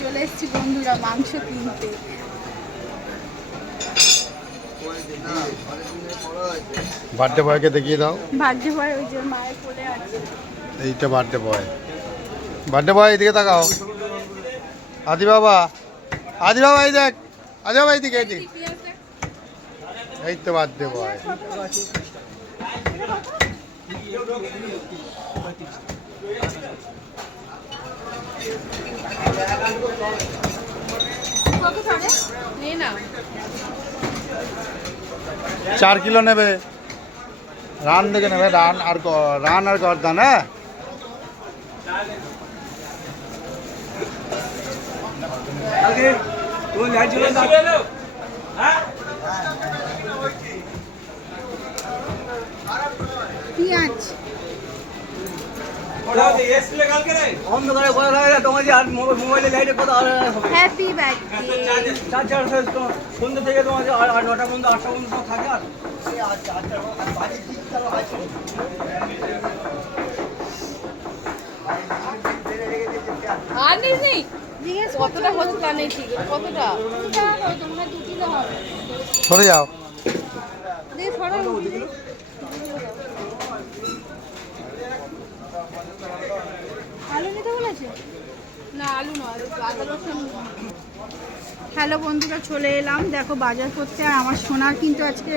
চলে এসছি বন্ধুরা মাংস কিনতে। বার্থডে বয়কে দেখিয়ে দাও। বার্থডে বয় ওই যে মায়ের কোলে আছে। এইটা বার্থডে বয়। বার্থডে বয় এদিকে তাকাও। আদি বাবা, আদি বাবা এই দেখ, আদি বাবা এইদিকে এইদিকে। এই তো বার্থডে বয়। কত ছাড়ে? নে না। 4 কিলো নেবে। রান দেখে নেবে, রান আর গর্দান। হ্যাঁ পেঁয়াজ হ্যাপি বার্থডে। সন্ধ্যে থেকে তোমার 9টা পর্যন্ত 8টা পর্যন্ত থাকে। আর আর নেই কতটা হচ্ছে তা নেই ঠিক কতটা তোমরা 2 কিলো হবে। সরে যাও। আলু নিতে বলেছে না? আলু নয়, আদা রসুন। হ্যালো বন্ধুরা, চলে এলাম দেখো বাজার করতে। আর আমার সোনার কিন্তু আজকে